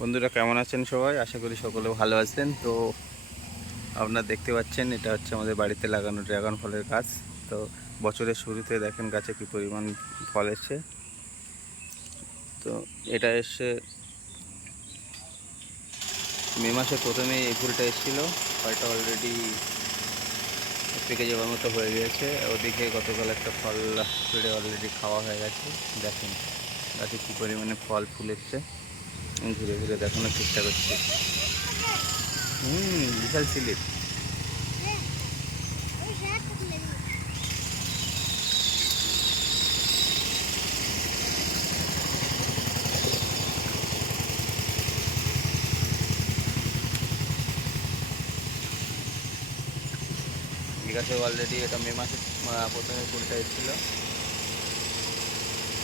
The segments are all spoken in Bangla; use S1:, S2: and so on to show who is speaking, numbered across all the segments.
S1: বন্ধুরা, কেমন আছেন সবাই? আশা করি সকলে ভালো আছেন। তো আপনারা দেখতে পাচ্ছেন, এটা হচ্ছে আমাদের বাড়িতে লাগানো ড্রাগন ফলের গাছ। তো বছরের শুরুতে দেখেন গাছে কী পরিমাণ ফল এসছে। তো এটা এসছে মে মাসে প্রথমেই এই ফুলটা এসেছিল। ফলটা অলরেডি পেকে যাওয়ার মতো হয়ে গিয়েছে। ওদিকে গতকাল একটা ফল পেড়ে অলরেডি খাওয়া হয়ে গেছে। দেখেন গাছে কী পরিমাণে ফল ফুল এসছে। ঘুরে ঘুরে দেখানোর চেষ্টা করছি। হুম, বিশাল স্লিপ অলরেডি এটা মে মাসে প্রথমে ফুলটা এসেছিল।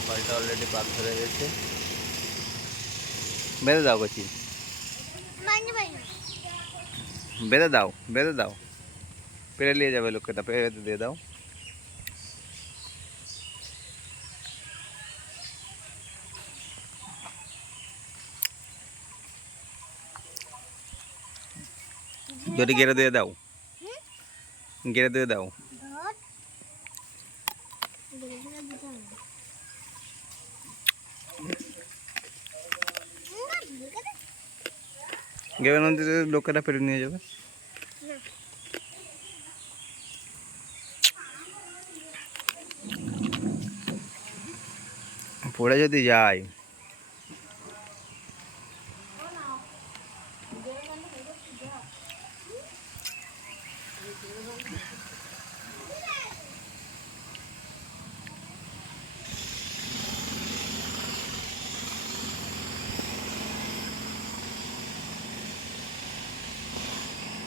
S1: ফলটা অলরেডি পাক ধরে গেছে। বেঁধে দাও কচি। বেঁধে দাও বেঁধে দাও। পেরে নিয়ে যাবে লোকটা পেরে দিয়ে দাও। যদি গেড়ে দিয়ে দাও। গেড়ে দিয়ে দাও। গেড়ে নদীতে লোকেরা পেরে নিয়ে যাবে। পড়ে যদি যায়।